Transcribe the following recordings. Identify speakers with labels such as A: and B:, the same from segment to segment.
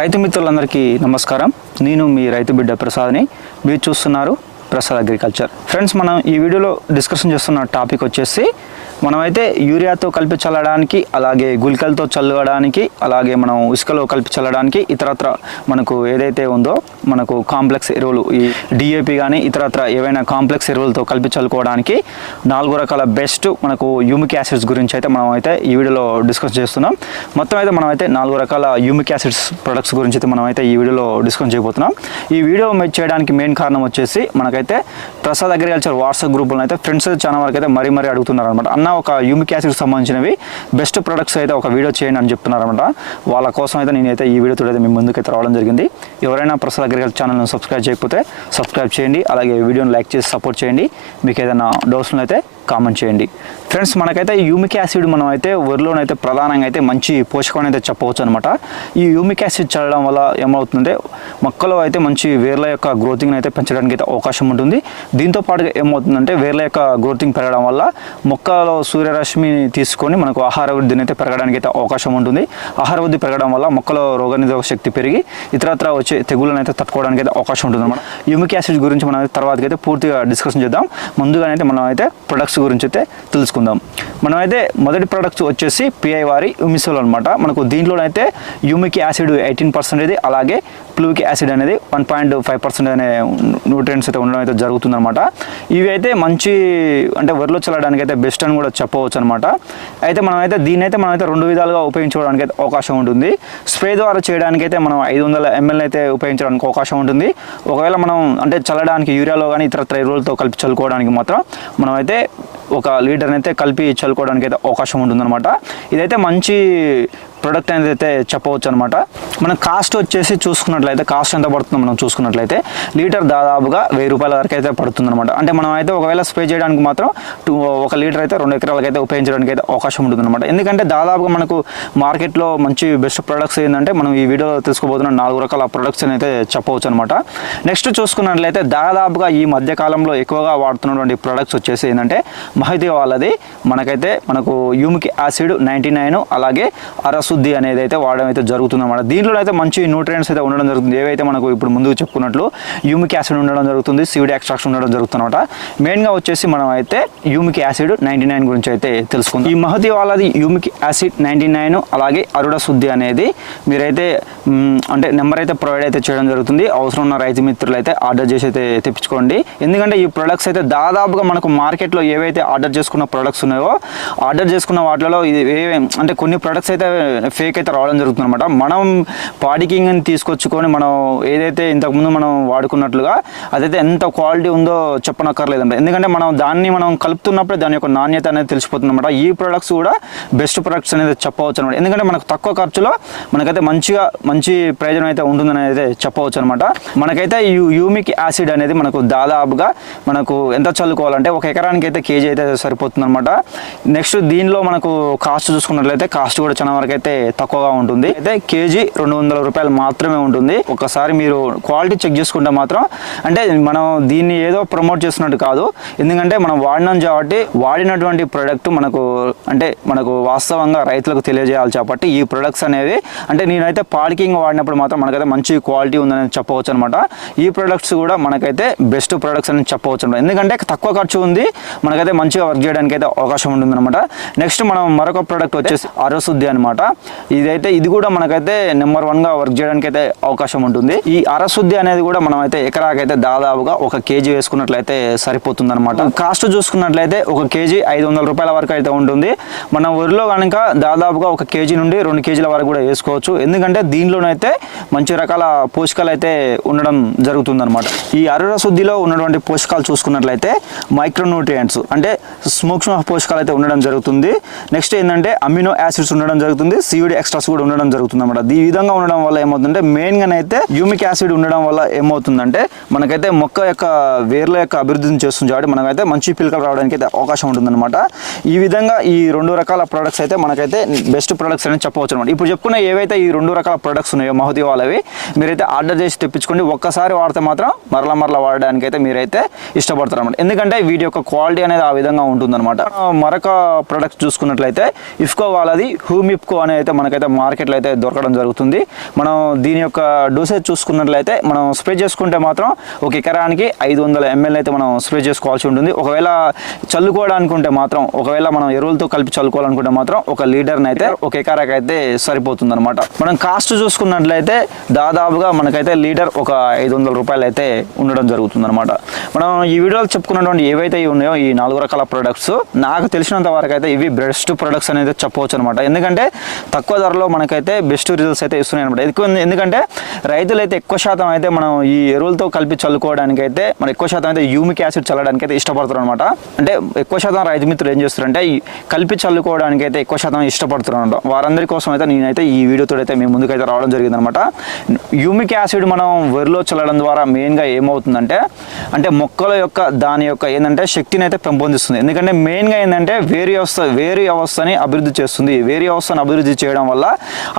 A: రైతు మిత్రులందరికీ నమస్కారం. నేను మీ రైతు బిడ్డ ప్రసాద్ని. మీరు చూస్తున్నారు ప్రసాద్ అగ్రికల్చర్. ఫ్రెండ్స్ మనం ఈ వీడియోలో డిస్కషన్ చేస్తున్న టాపిక్ వచ్చేసి మనమైతే యూరియాతో కలిపి చల్లడానికి అలాగే గుళికలతో చల్లడానికి అలాగే మనం ఇసుకలో కలిపి చల్లడానికి ఇతరత్ర మనకు ఏదైతే ఉందో మనకు కాంప్లెక్స్ ఎరువులు ఈ డిఏపి కానీ ఇతరత్ర ఏవైనా కాంప్లెక్స్ ఎరువులతో కలిపి చల్లుకోవడానికి నాలుగు రకాల బెస్ట్ మనకు యూమిక్ యాసిడ్స్ గురించి అయితే మనం అయితే ఈ వీడియోలో డిస్కస్ చేస్తున్నాం. మొత్తం అయితే మనం అయితే నాలుగు రకాల యూమిక్ యాసిడ్స్ ప్రొడక్ట్స్ గురించి అయితే మనం అయితే ఈ వీడియోలో డిస్కస్ చేయబోతున్నాం. ఈ వీడియో చేయడానికి మెయిన్ కారణం వచ్చేసి మనకైతే ప్రసాద్ అగ్రికల్చర్ వాట్సాప్ గ్రూప్లో అయితే ఫ్రెండ్స్ చాలా వరకు అయితే మరీ మరీ అడుగుతున్నారు అనమాట అన్న ఒక యూమిక్ యాసిడ్ సంబంధించినవి. బెస్ట్ ప్రొడక్ట్స్ అయితే ఒక వీడియో చేయండి అని చెప్తున్నారు అనమాట వాళ్ళ కోసం అయితే నేనైతే ఈ వీడియో అయితే మీ ముందుకైతే రావడం జరిగింది. ఎవరైనా ప్రసాద్ అగ్రికల్చర్ ఛానల్ని సబ్స్క్రైబ్ చేయకపోతే సబ్స్క్రైబ్ చేయండి. అలాగే వీడియోని లైక్ చేసి సపోర్ట్ చేయండి. మీకు ఏదైనా డౌట్స్ అయితే కామెంట్ చేయండి. ఫ్రెండ్స్ మనకైతే యూమిక్ యాసిడ్ మనం అయితే వరిలోనైతే ప్రధానంగా అయితే మంచి పోషకం అయితే చెప్పవచ్చు అనమాట ఈ యూమిక్ యాసిడ్ చల్లడం వల్ల ఏమవుతుందంటే మొక్కలో అయితే మంచి వేర్ల యొక్క గ్రోతింగ్ని అయితే పెంచడానికి అయితే అవకాశం ఉంటుంది. దీంతో పాటుగా ఏమవుతుందంటే వేర్ల యొక్క గ్రోతింగ్ పెరగడం వల్ల మొక్కలో సూర్యరశ్మిని తీసుకొని మనకు ఆహార వృద్ధిని అయితే పెరగడానికి అయితే అవకాశం ఉంటుంది. ఆహార వృద్ధి పెరగడం వల్ల మొక్కలో రోగనిరోధక శక్తి పెరిగి ఇతరత్ర వచ్చే తెగుళ్ళని అయితే తట్టుకోవడానికి అయితే అవకాశం ఉంటుంది అనమాట యూమిక్ యాసిడ్ గురించి మనం తర్వాత అయితే పూర్తిగా డిస్కషన్ చేద్దాం. ముందుగానైతే మనం అయితే ప్రొడక్ట్స్ గురించి అయితే తెలుసుకుందాం. మనమైతే మొదటి ప్రొడక్ట్స్ వచ్చేసి పిఐ వారి యూమిసోల్ అనమాట మనకు దీంట్లోనైతే యూమిక్ యాసిడ్ ఎయిటీన్ పర్సెంట్ అలాగే ప్లూక్ యాసిడ్ అనేది వన్ పాయింట్ ఫైవ్ పర్సెంట్ అనే న్యూట్రియన్స్ అయితే ఉండడం అయితే జరుగుతుందనమాట ఇవి అయితే మంచి అంటే వరిలో చల్లడానికి అయితే బెస్ట్ అని కూడా చెప్పవచ్చు అనమాట అయితే మనమైతే దీన్ని అయితే మనమైతే రెండు విధాలుగా ఉపయోగించుకోవడానికి అయితే అవకాశం ఉంటుంది. స్ప్రే ద్వారా చేయడానికి అయితే మనం ఐదు వందల ఎంఎల్ అయితే ఉపయోగించడానికి అవకాశం ఉంటుంది. ఒకవేళ మనం అంటే చల్లడానికి యూరియాలో కానీ ఇతర ఎరువులతో కలిపి చల్లుకోవడానికి మాత్రం మనమైతే ఒక లీటర్ని అయితే కలిపి చల్లుకోవడానికి అయితే అవకాశం ఉంటుందన్నమాట. ఇదైతే మంచి ప్రొడక్ట్ అనేది అయితే చెప్పవచ్చు అనమాట మనం కాస్ట్ వచ్చేసి చూసుకున్నట్లయితే కాస్ట్ ఎంత పడుతుందో మనం చూసుకున్నట్లయితే లీటర్ దాదాపుగా వెయ్యి రూపాయల వరకు అయితే పడుతుంది అనమాట అంటే మనం అయితే ఒకవేళ స్ప్రే చేయడానికి మాత్రం టూ ఒక లీటర్ అయితే రెండు ఎకరాలకి అయితే ఉపయోగించడానికి అయితే అవకాశం ఉంటుంది అనమాట ఎందుకంటే దాదాపుగా మనకు మార్కెట్లో మంచి బెస్ట్ ప్రొడక్ట్స్ ఏంటంటే మనం ఈ వీడియోలో తెలుసుకోబోతున్న నాలుగు రకాల ప్రొడక్ట్స్ అయితే చెప్పవచ్చు అనమాట నెక్స్ట్ చూసుకున్నట్లయితే దాదాపుగా ఈ మధ్యకాలంలో ఎక్కువగా వాడుతున్నటువంటి ప్రొడక్ట్స్ వచ్చేసి ఏంటంటే మహితి వాళ్ళది మనకైతే మనకు యూమిక్ యాసిడ్ నైంటీ నైన్ అలాగే అరశుద్ధి అనేది అయితే వాడడం అయితే జరుగుతుంది అనమాట దీంట్లో అయితే మంచి న్యూట్రియంట్స్ అయితే ఉండడం జరుగుతుంది. ఏవైతే మనకు ఇప్పుడు ముందుకు చెప్పుకున్నట్లు యూమిక్ యాసిడ్ ఉండడం జరుగుతుంది సివిడ్ ఎక్స్ట్రాక్షన్ ఉండడం జరుగుతుంది అనమాట మెయిన్గా వచ్చేసి మనం అయితే యూమిక్ యాసిడ్ నైంటీ నైన్ గురించి అయితే తెలుసుకుందాం. ఈ మహతి వాళ్ళది యూమిక్ యాసిడ్ నైంటీ నైన్ అలాగే అరుడ శుద్ధి అనేది మీరైతే అంటే నెంబర్ అయితే ప్రొవైడ్ అయితే చేయడం జరుగుతుంది. అవసరం ఉన్న రైతు మిత్రులు అయితే ఆర్డర్ చేసి అయితే తెప్పించుకోండి. ఎందుకంటే ఈ ప్రొడక్ట్స్ అయితే దాదాపుగా మనకు మార్కెట్లో ఏవైతే ఆర్డర్ చేసుకున్న ప్రొడక్ట్స్ ఉన్నాయో ఆర్డర్ చేసుకున్న వాటిలో ఇది అంటే కొన్ని ప్రొడక్ట్స్ అయితే ఫేక్ అయితే రావడం జరుగుతుంది అనమాట మనం పాడికింగ్ అని తీసుకొచ్చుకొని మనం ఏదైతే ఇంతకుముందు మనం వాడుకున్నట్లుగా అదైతే ఎంత క్వాలిటీ ఉందో చెప్పనక్కర్లేదు చెప్పనక్కర్లేదంట ఎందుకంటే మనం దాన్ని మనం కలుపుతున్నప్పుడే దాని యొక్క నాణ్యత అనేది తెలిసిపోతుంది అనమాట ఈ ప్రొడక్ట్స్ కూడా బెస్ట్ ప్రొడక్ట్స్ అనేది చెప్పవచ్చు అనమాట ఎందుకంటే మనకు తక్కువ ఖర్చులో మనకైతే మంచిగా మంచి ప్రయోజనం అయితే ఉంటుందని అయితే చెప్పవచ్చు అనమాట మనకైతే ఈ యూమిక్ యాసిడ్ అనేది మనకు దాదాపుగా మనకు ఎంత చల్లుకోవాలంటే ఒక ఎకరానికి అయితే కేజీ అయితే సరిపోతుంది అనమాట నెక్స్ట్ దీనిలో మనకు కాస్ట్ చూసుకున్నట్లయితే కాస్ట్ కూడా చాలా వరకు అయితే తక్కువగా ఉంటుంది. అయితే కేజీ రెండు వందల రూపాయలు మాత్రమే ఉంటుంది. ఒకసారి మీరు క్వాలిటీ చెక్ చేసుకుంటే మాత్రం అంటే మనం దీన్ని ఏదో ప్రమోట్ చేస్తున్నట్టు కాదు. ఎందుకంటే మనం వాడినాం కాబట్టి వాడినటువంటి ప్రోడక్ట్ మనకు అంటే మనకు వాస్తవంగా రైతులకు తెలియజేయాలి కాబట్టి ఈ ప్రొడక్ట్స్ అనేవి అంటే నేనైతే పార్కింగ్ వాడినప్పుడు మాత్రం మనకైతే మంచి క్వాలిటీ ఉందని చెప్పవచ్చు అనమాట ఈ ప్రొడక్ట్స్ కూడా మనకైతే బెస్ట్ ప్రొడక్ట్స్ అని చెప్పవచ్చు అనమాట ఎందుకంటే తక్కువ ఖర్చు ఉంది. మనకైతే మంచిగా వర్క్ చేయడానికి అయితే అవకాశం ఉంటుంది అనమాట నెక్స్ట్ మనం మరొక ప్రోడక్ట్ వచ్చేసి అరశుద్ధి అనమాట ఇదైతే ఇది కూడా మనకైతే నెంబర్ వన్గా వర్క్ చేయడానికి అయితే అవకాశం ఉంటుంది. ఈ అరశుద్ధి అనేది కూడా మనం అయితే ఎకరాకైతే దాదాపుగా ఒక కేజీ వేసుకున్నట్లయితే సరిపోతుంది అనమాట కాస్ట్ చూసుకున్నట్లయితే ఒక కేజీ ఐదు వందల రూపాయల వరకు అయితే ఉంటుంది. మన ఊరిలో కనుక దాదాపుగా ఒక కేజీ నుండి రెండు కేజీల వరకు కూడా వేసుకోవచ్చు. ఎందుకంటే దీనిలోనైతే మంచి రకాల పోషకాలు అయితే ఉండడం జరుగుతుంది అనమాట ఈ అరుణ శుద్ధిలో ఉన్నటువంటి పోషకాలు చూసుకున్నట్లయితే మైక్రోన్యూట్రియంట్స్ అంటే సూక్ష్మ పోషకాలు అయితే ఉండడం జరుగుతుంది. నెక్స్ట్ ఏంటంటే అమినో యాసిడ్స్ ఉండడం జరుగుతుంది. సివిడి ఎక్స్ట్రాస్ కూడా ఉండడం జరుగుతుంది అనమాట ఈ విధంగా ఉండడం వల్ల ఏమవుతుందంటే మెయిన్గా అయితే యూమిక్ యాసిడ్ ఉండడం వల్ల ఏమవుతుందంటే మనకైతే మొక్క యొక్క వేర్ల యొక్క అభివృద్ధిని చేస్తుంది కాబట్టి మనకైతే మంచి పిలకలు రావడానికి అయితే అవకాశం ఉంటుందన్నమాట. ఈ విధంగా ఈ రెండు రకాల ప్రొడక్ట్స్ అయితే మనకైతే బెస్ట్ ప్రొడక్ట్స్ అని చెప్పవచ్చు అనమాట ఇప్పుడు చెప్పుకున్న ఏవైతే ఈ రెండు రకాల ప్రొడక్ట్స్ ఉన్నాయో మహోదీ వాళ్ళవి మీరైతే ఆర్డర్ చేసి తెప్పించుకోండి. ఒక్కసారి వాడితే మాత్రం మరలా మరలా వాడడానికి అయితే మీరైతే ఇష్టపడతారు అనమాట ఎందుకంటే వీటి యొక్క క్వాలిటీ అనేది ఆ విధంగా ఉంటుందన్నమాట. మరొక ప్రొడక్ట్ చూసుకున్నట్లయితే ఇఫ్కో వాళ్ళది హూమిప్కో ఇఫ్కో అనేది అయితే మనకైతే మార్కెట్లో అయితే దొరకడం జరుగుతుంది. మనం దీని యొక్క డోసేజ్ చూసుకున్నట్లయితే మనం స్ప్రే చేసుకుంటే మాత్రం ఒక ఎకరానికి ఐదు వందల ఎంఎల్ అయితే మనం స్ప్రే చేసుకోవాల్సి ఉంటుంది. ఒకవేళ చల్లుకోవడానికి మాత్రం ఒకవేళ మనం ఎరువులతో కలిపి చల్లుకోవాలనుకుంటే మాత్రం ఒక లీటర్ని అయితే ఒక ఎకరాకి అయితే సరిపోతుంది అనమాట మనం కాస్ట్ చూసుకున్నట్లయితే దాదాపుగా మనకైతే లీటర్ ఒక ఐదు వందల రూపాయలు అయితే ఉండడం జరుగుతుంది అనమాట మనం ఈ వీడియోలో చెప్పుకున్నటువంటి ఏవైతే ఉన్నాయో ఈ నాలుగు రకాల ప్రొడక్ట్స్ నాకు తెలిసినంత వరకు అయితే ఇవి బెస్ట్ ప్రొడక్ట్స్ అనేది చెప్పవచ్చు అనమాట ఎందుకంటే తక్కువ ధరలో మనకైతే బెస్ట్ రిజల్ట్స్ అయితే ఇస్తున్నాయి అనమాట ఎక్కువ ఎందుకంటే రైతులు అయితే ఎక్కువ శాతం అయితే మనం ఈ ఎరువులతో కలిపి చల్లుకోవడానికి అయితే మనం ఎక్కువ శాతం అయితే యూమిక్ యాసిడ్ చల్లడానికి అయితే ఇష్టపడతారు అనమాట అంటే ఎక్కువ శాతం రైతు మిత్రులు ఏం చేస్తారంటే ఈ కలిపి చల్లుకోవడానికి అయితే ఎక్కువ శాతం ఇష్టపడుతున్నారు అనమాట వారందరి కోసం అయితే నేనైతే ఈ వీడియోతో అయితే మేము ముందుకైతే రావడం జరిగింది అనమాట యూమిక్ యాసిడ్ మనం వరిలో చల్లడం ద్వారా మెయిన్గా ఏమవుతుందంటే అంటే మొక్కల యొక్క దాని యొక్క ఏంటంటే శక్తిని అయితే పెంపొందిస్తుంది ఎందుకంటే మెయిన్గా ఏంటంటే వేరు వ్యవస్థ వేరు వ్యవస్థని అభివృద్ధి చేస్తుంది. వేరు వ్యవస్థను అభివృద్ధి చేయడం వల్ల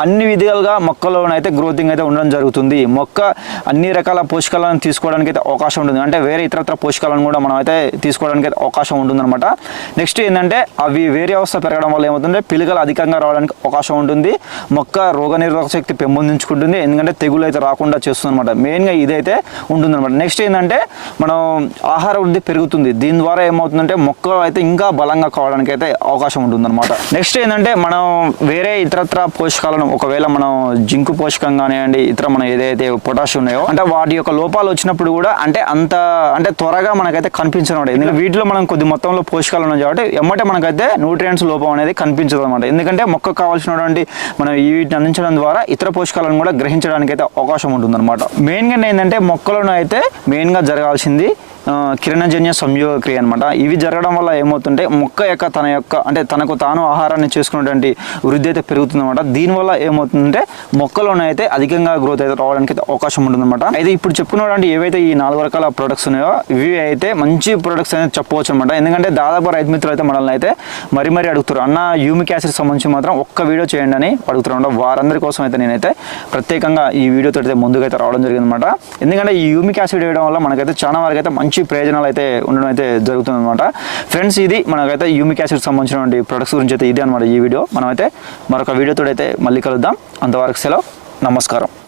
A: అన్ని విధాలుగా మొక్కలోనైతే గ్రోతింగ్ అయితే ఉండడం జరుగుతుంది. మొక్క అన్ని రకాల పోషకాలను తీసుకోవడానికి అయితే అవకాశం ఉంటుంది. అంటే వేరే ఇతరత్ర పోషకాలను కూడా మనం అయితే తీసుకోవడానికి అయితే అవకాశం ఉంటుందన్నమాట. నెక్స్ట్ ఏంటంటే అవి వేరే వ్యవస్థ పెరగడం వల్ల ఏమవుతుందంటే పిలుకలు అధికంగా రావడానికి అవకాశం ఉంటుంది. మొక్క రోగనిరోధక శక్తి పెంపొందించుకుంటుంది. ఎందుకంటే తెగులు అయితే రాకుండా చేస్తుంది అనమాట మెయిన్గా ఇదైతే ఉంటుందన్నమాట. నెక్స్ట్ ఏంటంటే మనం ఆహార వృద్ధి పెరుగుతుంది. దీని ద్వారా ఏమవుతుందంటే మొక్క మొక్క అయితే ఇంకా బలంగా కావడానికి అయితే అవకాశం ఉంటుందన్నమాట. నెక్స్ట్ ఏంటంటే మనం వేరే ఇతరత్ర పోషకాలను ఒకవేళ మనం జింకు పోషకం కానివ్వండి ఇతర మనం ఏదైతే పొటాషియం ఉన్నాయో అంటే వాటి యొక్క లోపాలు వచ్చినప్పుడు కూడా అంటే అంత అంటే త్వరగా మనకైతే కనిపించడం ఎందుకంటే వీటిలో మనం కొద్ది మొత్తంలో పోషకాలు ఉన్నాయి కాబట్టి ఎమ్మటే మనకైతే న్యూట్రియంట్స్ లోపం అనేది కనిపించదు అనమాట ఎందుకంటే మొక్క కావాల్సినటువంటి మనం వీటిని అందించడం ద్వారా ఇతర పోషకాలను కూడా గ్రహించడానికి అయితే అవకాశం ఉంటుంది అనమాట మెయిన్గా ఏంటంటే మొక్కలను అయితే మెయిన్గా జరగాల్సింది కిరణజన్య సంయోగ క్రియ అనమాట ఇవి జరగడం వల్ల ఏమవుతుంటే మొక్క యొక్క తన యొక్క అంటే తనకు తాను ఆహారాన్ని చేసుకున్నటువంటి వృద్ధి అయితే పెరుగుతుందన్నమాట. దీనివల్ల ఏమవుతుందంటే మొక్కలోనైతే అధికంగా గ్రోత్ అయితే రావడానికి అయితే అవకాశం ఉంటుందన్నమాట. అయితే ఇప్పుడు చెప్పుకున్నటువంటి ఏవైతే ఈ నాలుగు రకాల ప్రొడక్ట్స్ ఉన్నాయో ఇవి అయితే మంచి ప్రొడక్ట్స్ అనేది చెప్పవచ్చు అనమాట ఎందుకంటే దాదాపు రైతు మిత్రులు అయితే మనల్ని అయితే మరి మరీ అడుగుతారు. అన్న యూమిక్ యాసిడ్ సంబంధించి మాత్రం ఒక్క వీడియో చేయండి అని అడుగుతారు అనమాట వారందరి కోసం అయితే నేనైతే ప్రత్యేకంగా ఈ వీడియోతో అయితే ముందుకైతే రావడం జరిగిందనమాట ఎందుకంటే ఈ యూమిక్ యాసిడ్ వేయడం వల్ల మనకైతే చాలా వరకు అయితే మంచి ప్రయోజనాలు అయితే ఉండడం అయితే జరుగుతుంది అనమాట ఫ్రెండ్స్ ఇది మనకైతే యూమిక్ యాసిడ్ సంబంధించినటువంటి ప్రొడక్ట్స్ గురించి అయితే ఇది అనమాట ఈ వీడియో. మనమైతే మరొక వీడియోతో అయితే మళ్ళీ కలుద్దాం. అంతవరకు సెలవు. నమస్కారం.